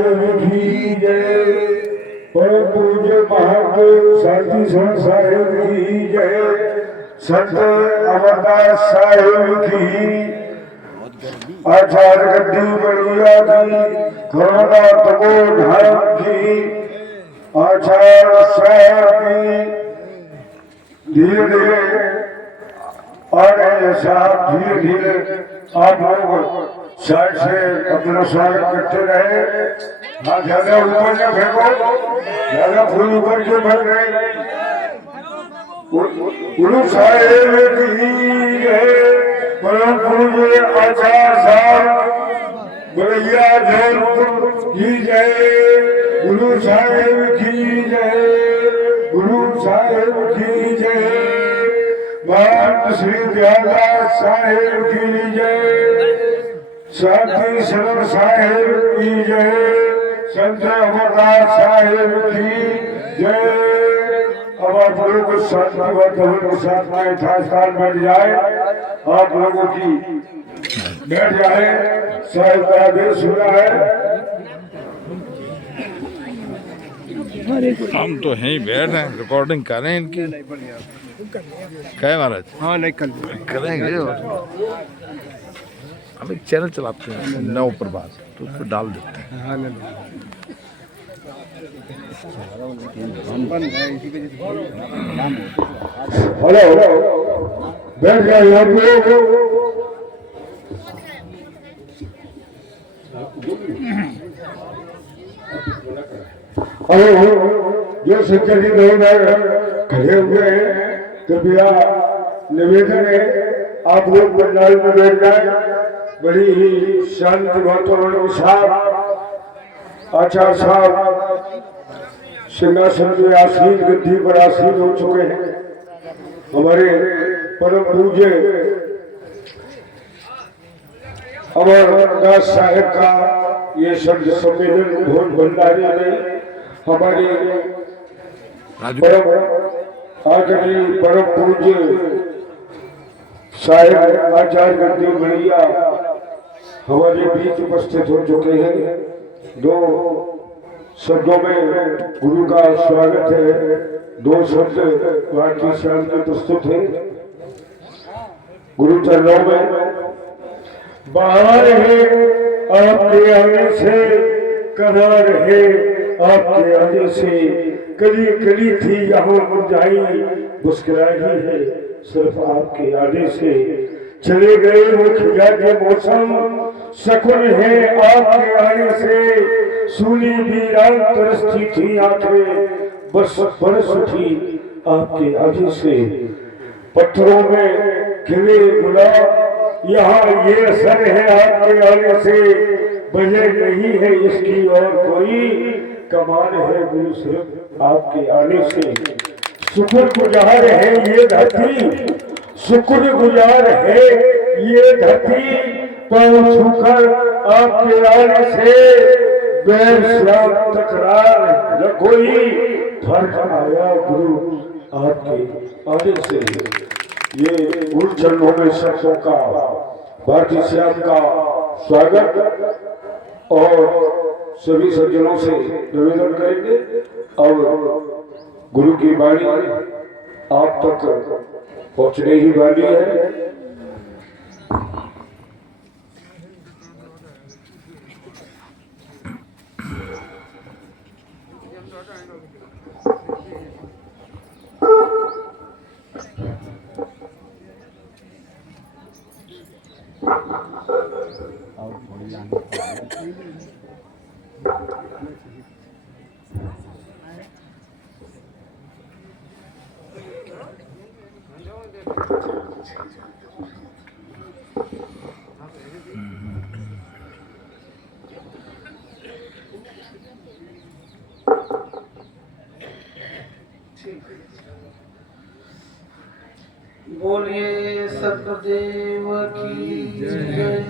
की जय। परम पूज्य महादेव शांति साहिब की जय। संत अमरदास साहिब की, आचार्य गद्दी बढ़िया की, करुणा तपो धाम की, आचार्य साहब की। धीरे धीरे और ऐसा धीरे धीरे आप लोग साइड से अपना स्वागत करते रहे। हाँ, ज्यादा ऊपर न फेंको, ज्यादा फूल ऊपर के भर गए। गुरु साहेब की जय। परम पूज्य आचार्य साहब बढ़िया जौनपुर की जय। गुरु साहेब की जय। गुरु साहेब की जय। महंत श्री दयादास साहेब की जय। शांति शरण साहेब की जय। संत अमरदास साहेब की जय। अब आप लोगों को शांति वातावरण के साथ में यथास्थान बैठ जाए। आप लोगों की बैठ जाए। साहिब का आदेश हो रहा है। हम तो यहीं बैठ रहे हैं, रिकॉर्डिंग कर रहे हैं इनकी। क्या है महाराज? हाँ, नहीं करेंगे। हम एक चैनल चलाते हैं नौ प्रभात, तो उस पर डाल देते हैं। हेलो, बैठ जाए आप लोग। जो शंकर जी खड़े हुए हैं, कृपया निवेदन है आप लोग पंडाल में बैठ जाए। बड़ी ही शांत वातावरण के साथ आचार्य साहब सिंहासन में आसीन, गद्दी पर आसीन हो चुके हैं। हमारे परम पूज्य अमरदास साहेब का ये संत सम्मेलन भोज भंडारी में हमारे परम आदरणीय परम पूज्य साहेब आचार्य गद्दी बढ़िया हमारे बीच उपस्थित हो चुके हैं। दो शब्दों में गुरु का स्वागत है। दो शब्द भारतीय शाम के प्रस्तुत है। गुरु चरणों में बाहर है आपके आने से, करार है आपके आने से, कली कली थी यहाँ मुरझाई, मुस्कुराई है सिर्फ आपके आने से। चले गए वो खिया के मौसम, शकुन है आपके आने से। सूनी वीरान तरसती थी आंखें, बस बरस उठी आपके आने से। पत्थरों में खिले गुलाब, यहाँ ये असर है आपके आने से। वजह नहीं है इसकी और कोई, कमाल है गुरु सिर्फ आपके आने से। शुक्रगुजार है ये धरती, शुक्रगुजार है ये धरती, पाँव छूकर आपके आने से। बैर श्याम तकरार न कोई, फर्क आया गुरु आपके आने से। ये गुरु चरणों में सबों का भारतीय श्याम का स्वागत और सभी सज्जनों से निवेदन करेंगे। और गुरु की वाणी आप तक पहुंचने ही वाली है। बोलिए सतगुरुदेव की जय।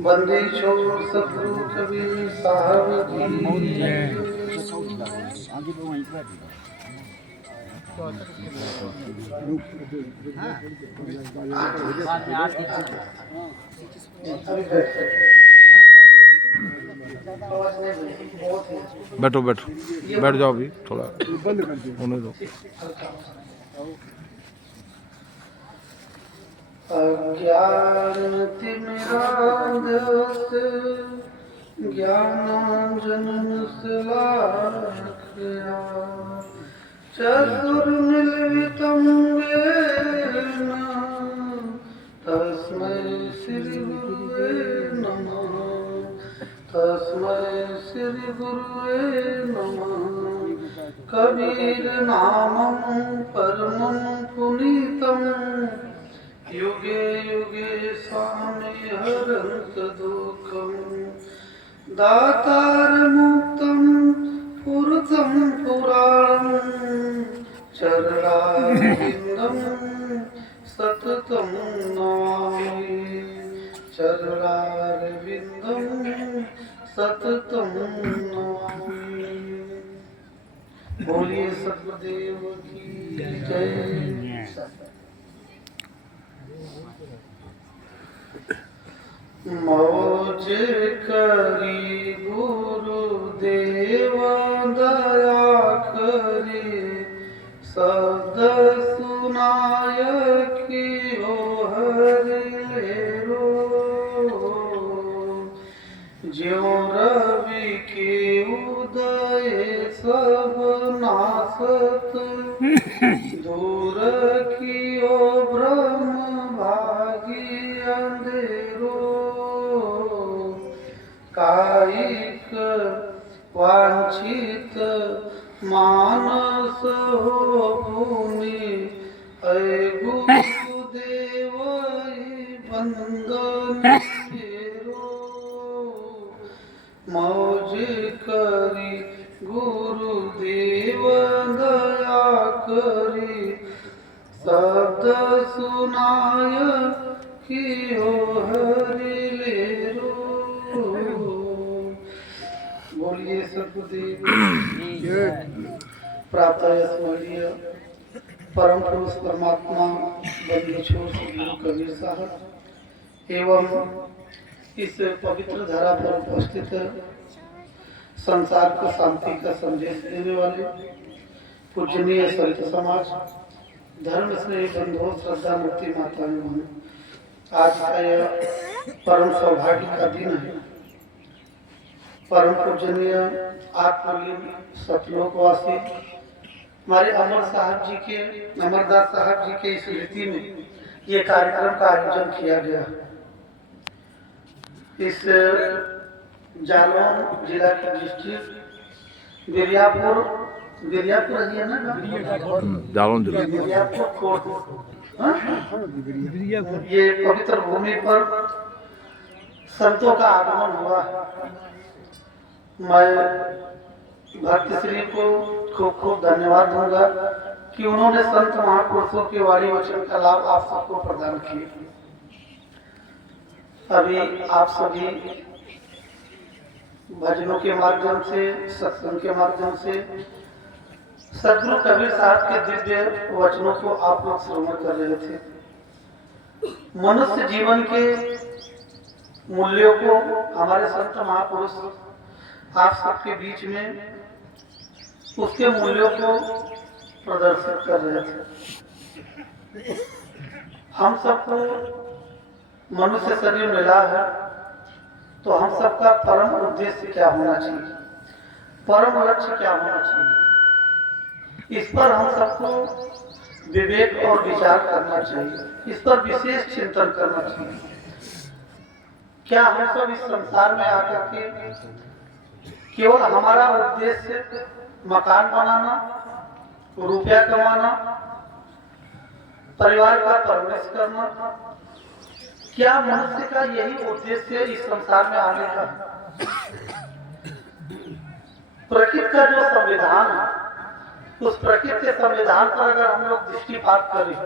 बंदे छोड़ सतगुरु कबीर साहब की जय। आवाज नहीं बनी, बहुत है। बैठो बैठो बैठ जाओ अभी थोड़ा होने दो। अज्ञानतिमिरान्धस्य ज्ञानाञ्जनशलाकया चतुर्मिलितं येन तस्मै श्रीगुरुवे नमः। तस्मै श्रीगुरुवे नमः। कबीर नामं परमं पुनीतं युगे युगे स्वामी हरन्त दुःखं दातारमुक्तं पुरुषं पुराणं चरणारविन्दं सततं नमामि। चरणारविन्दं सततं नमामि। बोलिए सतगुरुदेव की जय। मौज करी गुरुदेव दया करी शब्द सुनाय की हो हरिलेरो। ज्यों रवि के उदय सब नासत दूर की ओ ब्रह्म भागी अंधेरो। कायिक वांछित मानस हो भूमि ऐ गुरुदेव वंदन मेरो। मौज करी गुरुदेव दया करी शब्द सुनाय की हो हरिलेरो। बोलिए सतगुरुदेव। प्रातः स्मरणीय परम पुरुष परमात्मा बंदीछोर सद्गुरु कबीर साहब एवं इस पवित्र धरा पर उपस्थित संसार को शांति का संदेश देने वाले पूजनीय संत समाज धर्म स्नेही बंधुओं श्रद्धा मुक्ति माता में आज का यह परम सौभाग्य का दिन है। परम पूजनीय आत्मलीन सतलोकवासी हमारे अमरदास साहब जी के स्मृति में ये कार्यक्रम का आयोजन किया गया। इस जालौन जिला के डिस्ट्रिक्ट बिरियापुर है ना, जालौन जिला बिरियापुर कोट, ये पवित्र भूमि पर संतों का आगमन हुआ। मैं भक्त श्री को खूब खूब धन्यवाद दूंगा कि उन्होंने संत महापुरुषों के वाणी वचन का लाभ आप सबको प्रदान किया। अभी आप सभी भजनों के माध्यम से सत्संग के माध्यम से सद्गुरु कबीर साहब के दिव्य वचनों को आप लोग श्रवण कर रहे थे। मनुष्य जीवन के मूल्यों को हमारे संत महापुरुष आप सबके बीच में उसके मूल्यों को प्रदर्शित कर रहे थे। हम सबको मनुष्य शरीर मिला है तो हम सबका परम उद्देश्य क्या होना चाहिए, परम लक्ष्य क्या होना चाहिए, इस पर हम सबको विवेक और विचार करना चाहिए। इस पर विशेष चिंतन करना चाहिए। क्या हम सब इस संसार में आकर के केवल हमारा उद्देश्य मकान बनाना, रुपया कमाना, परिवार का परवरिश करना, क्या मनुष्य का यही उद्देश्य इस संसार में आने का? प्रकृति का जो संविधान है उस प्रकृति के संविधान पर अगर हम लोग दृष्टिपात करें,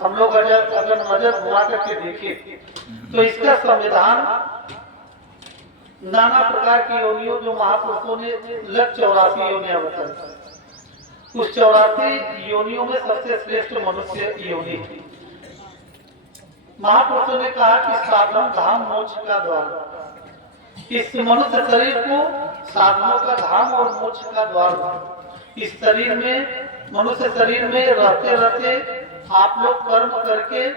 हम लोग अगर नजर घुमा करके देखें तो इसका संविधान नाना प्रकार की योनियों जो महापुरुषों ने लग 84 योनियां बताई, उस 84 योनियों में सबसे श्रेष्ठ मनुष्य योनि थी। महापुरुषों ने कहा कि साधन धाम मोक्ष का द्वार। इस मनुष्य शरीर को साधनों का धाम और मोक्ष का द्वार है। इस शरीर में, मनुष्य शरीर में रहते रहते आप लोग कर्म करके,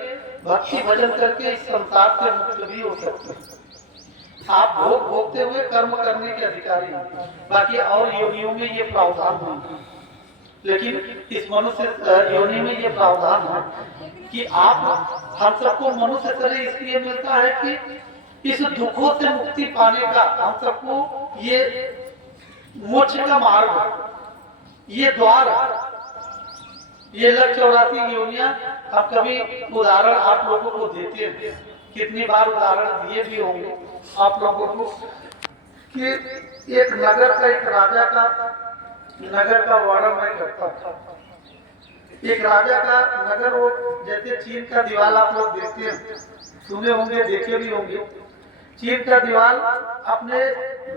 भक्ति भजन करके इस संसार से मुक्त भी हो सकते हैं। आप भोग भोगते हुए कर्म करने के अधिकारी हैं, बाकी और योनियों में ये प्रावधान नहीं है। लेकिन इस मनुष्य योनि में ये प्रावधान है कि आप, हम सबको मनुष्य शरीर इसलिए मिलता है कि इस दुखों से मुक्ति पाने का हम सबको ये मोक्ष का मार्ग, ये द्वार, ये लक्ष्य 84 योनियां हम कभी उदाहरण आप लोगों को देते हैं, कितनी बार उदाहरण दिए भी होंगे आप लोगों को कि एक नगर का, एक राजा का, नगर का वर्णन मैं करता था। एक राजा का नगर, वो जैसे चीन का दीवार आप लोग देखते हैं, सुने होंगे, देखे भी होंगे। चीन का दीवार अपने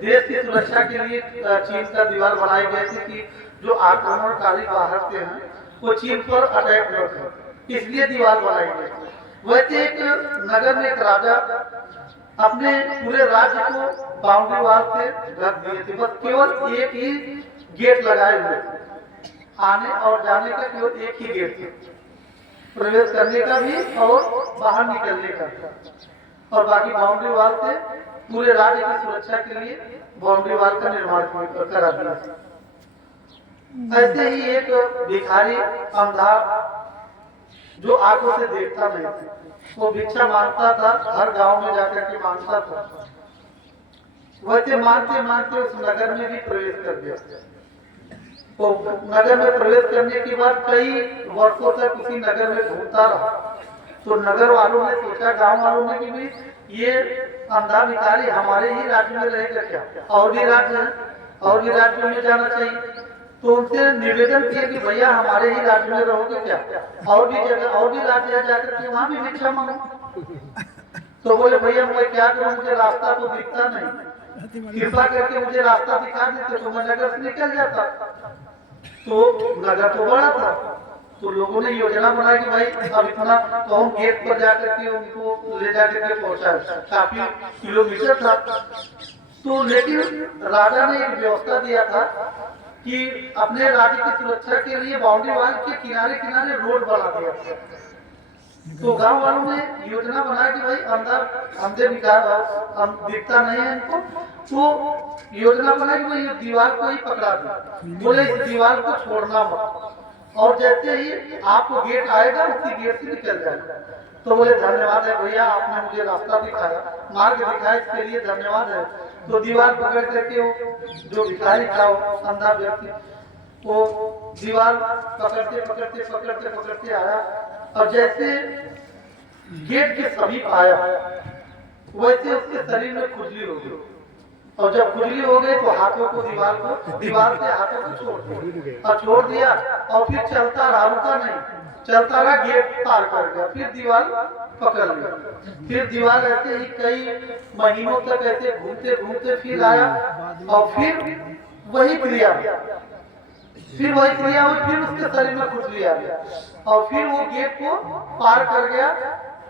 देश की सुरक्षा के लिए चीन का दीवार बनाए गए थे कि जो आक्रमणकारी बाहर से हैं वो चीन पर अटैक कर सके, इसलिए दीवार बनाई गई। वैसे एक नगर में एक राजा अपने पूरे राज्य को बाउंड्री वाल से ढक दिए थे, बस केवल एक ही गेट लगाए हुए थे, आने और जाने का केवल एक ही गेट था, प्रवेश करने का भी और बाहर निकलने का था, और बाकी बाउंड्री वाल से पूरे राज्य की सुरक्षा के लिए बाउंड्री वाल का निर्माण करा दिया। ऐसे ही एक भिखारी अंधा जो आंखों से देखता नहीं था, वो भिक्षा मांगता था, हर गांव में जाकर के मांगता था। वैसे मांगते मांगते उस नगर में भी प्रवेश कर गया। तो नगर में प्रवेश करने के बाद कई वर्षों तक उसी नगर में घूमता रहा। तो नगर वालों ने सोचा, गांव वालों ने, कि भाई ये अंधा भिखारी हमारे ही राज्य में रहेगा क्या, और भी राज्य है, और भी राज्यों में जाना चाहिए। तो उनसे निवेदन किया कि भैया हमारे ही राज्य में रहोगे क्या, और भी जगह, और भी राज्य जाकर के वहां भी भिक्षा मांगो। तो बोले भैया मैं क्या करूं, मुझे रास्ता तो दिखता नहीं, कृपा करके मुझे रास्ता दिखा देते तो मैं नगर से निकल जाता। तो नगर तो बड़ा था, तो लोगों ने योजना बनाई कि भाई अब इतना तो हम गेट पर जाकर के उनको ले जाकर के पहुंचा, काफी किलोमीटर था। तो लेकिन राजा ने एक व्यवस्था दिया था कि अपने राज्य की सुरक्षा के लिए बाउंड्री वाल के किनारे किनारे रोड बना दिया। तो गांव वालों ने योजना बनाया कि भाई अंधे हम दिखता नहीं है इनको, तो योजना बनाई कि भाई दीवार को ही पकड़ा दे, बोले इस दीवार को छोड़ना मत, और जैसे ही आपको गेट आएगा उसी गेट से निकल जाएगा। तो बोले धन्यवाद है भैया, आपने मुझे रास्ता दिखाया, मार्ग दिखाया, इसके लिए धन्यवाद है। तो दीवार पकड़ करके वो जो भिखारी था, वो अंधा व्यक्ति, वो दीवार पकड़ते पकड़ते पकड़ते पकड़ते आया, और जैसे गेट के समीप आया वैसे उसके शरीर में खुजली हो गई, और जब खुजली हो गई तो हाथों को दीवार से हाथों को छोड़ दिया, और फिर चलता रहा, रुका नहीं, चलता रहा, गेट पार कर गया, फिर दीवार पकड़ लिया। फिर दीवार ऐसे ही कई महीनों तक ऐसे घूमते घूमते फिर आया, और फिर वही क्रिया हुई, फिर उसके शरीर में खुजली आ गया, और फिर वो गेट को पार कर गया,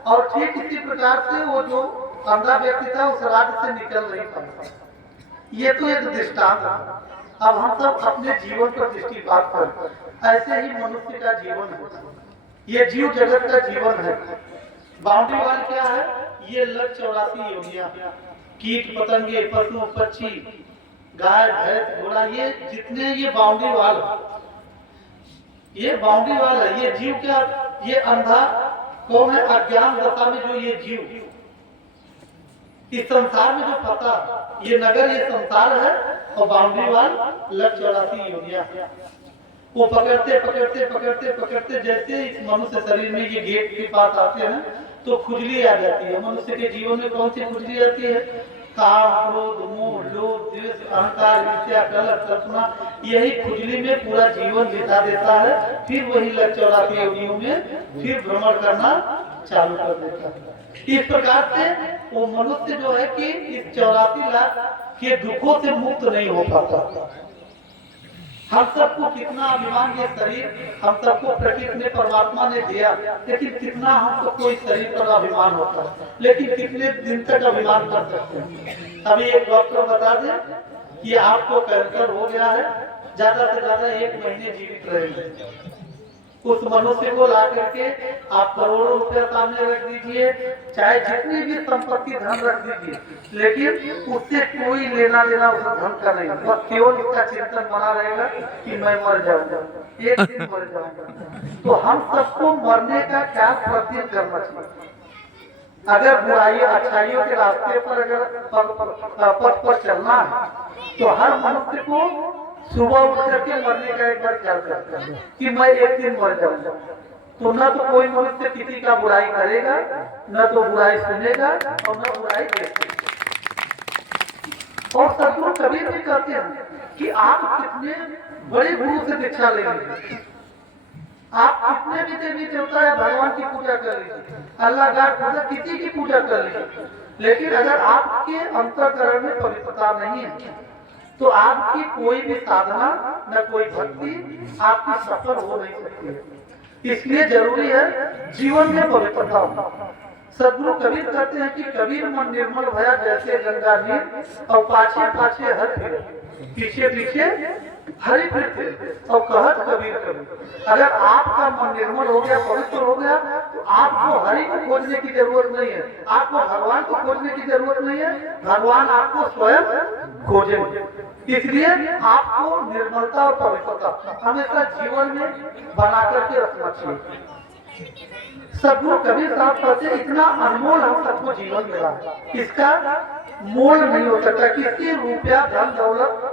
और ठीक इसी प्रकार से वो जो अंधा व्यक्ति था उस राज्य से निकल नहीं पाता। ये तो एक दृष्टांत है। अब हम सब अपने जीवन पर दृष्टिपात करें, ऐसे ही मनुष्य का जीवन है, ये जीव जगत का जीवन है। बाउंड्री वाल क्या है, ये लक्ष्य 84 योनियां, कीट पतंगे, पशु पक्षी, गाय भैंस घोड़ा, ये जितने ये बाउंड्री वाल, ये बाउंड्री वाल है। ये जीव क्या, ये अंधा कौन है, अज्ञान दशा में जो ये जीव इस संसार में जो फंसा, ये नगर, ये संसार है, और बाउंड्री वाल लक्ष्य 84 योनियां, वो पकड़ते पकड़ते पकड़ते पकड़ते जैसे इस मनुष्य शरीर में ये गेट के पास आते हैं तो खुजली आ जाती है। मनुष्य के जीवन में कौन सी खुजली आती है, काम, क्रोध, मोह, लोभ, द्वेष, अहंकार, ईर्ष्या, कलह, कल्पना, यही खुजली में पूरा जीवन बिता देता है। फिर वही लक्ष्य 84 योनियों में फिर भ्रमण करना चालू कर देता है। इस प्रकार से वो मनुष्य जो है कि इस 84 लाख के दुखों से मुक्त नहीं हो पाता। हम सबको कितना अभिमान, ये शरीर हम सबको प्रकृति ने परमात्मा ने दिया, लेकिन कितना हम सबको इस शरीर पर अभिमान होता है, लेकिन कितने दिन तक अभिमान कर सकते हैं। अभी एक डॉक्टर बता दे कि आपको कैंसर हो गया है, ज्यादा से ज्यादा 1 महीने जीवित रहेंगे। उस मनुष्य को ला करके आप करोड़ों रुपया सामने रख दीजिए, चाहे जितनी भी संपत्ति धन रख दीजिए, लेकिन उससे कोई लेना देना उस धन का नहीं, बस केवल उसका चिंतन बना रहेगा कि मैं मर जाऊंगा, एक दिन मर जाऊंगा। तो हम सबको मरने का क्या प्रतिदिन करना चाहिए। अगर बुराइयों अच्छाइयों के रास्ते पर अगर पथ पर चलना है, तो हर मनुष्य को सुबह उठ करके मरने का एक बार ख्याल करता है कि मैं एक दिन मर जाऊंगा। तो न तो कोई मनुष्य किसी का बुराई करेगा, न तो बुराई सुनेगा और न बुराई देखेगा। और सदगुरु कबीर भी कहते हैं कि आप कितने बड़े गुरु से दीक्षा लेंगे, आप कितने भी देवी देवता या भगवान की पूजा कर लीजिए, अल्लाह का पूजा किसी की पूजा कर लीजिए, लेकिन अगर आपके अंतःकरण में पवित्रता नहीं है तो आपकी कोई भी साधना न कोई भक्ति आपकी सफल हो नहीं सकती है। इसलिए जरूरी है जीवन में पवित्रता हो। सदगुरु कबीर कहते हैं कि कबीर मन निर्मल भया जैसे गंगा नीर, और पाछे पाछे हर फिरे, पीछे पीछे हरि फिरते, और कहत कबीर कबीर। अगर आपका मन निर्मल हो गया, पवित्र हो गया, तो आपको हरि को खोजने की जरूरत नहीं है, आपको भगवान को खोजने की जरूरत नहीं है, भगवान आपको स्वयं खोजेंगे। इसलिए आपको निर्मलता और पवित्रता हमेशा जीवन में बना करके रखना चाहिए। सदगुरु कबीर साहब कहते हैं इतना अनमोल हम सबको जीवन मिला है, इसका मोल नहीं हो सकता। किसी रुपया धन दौलत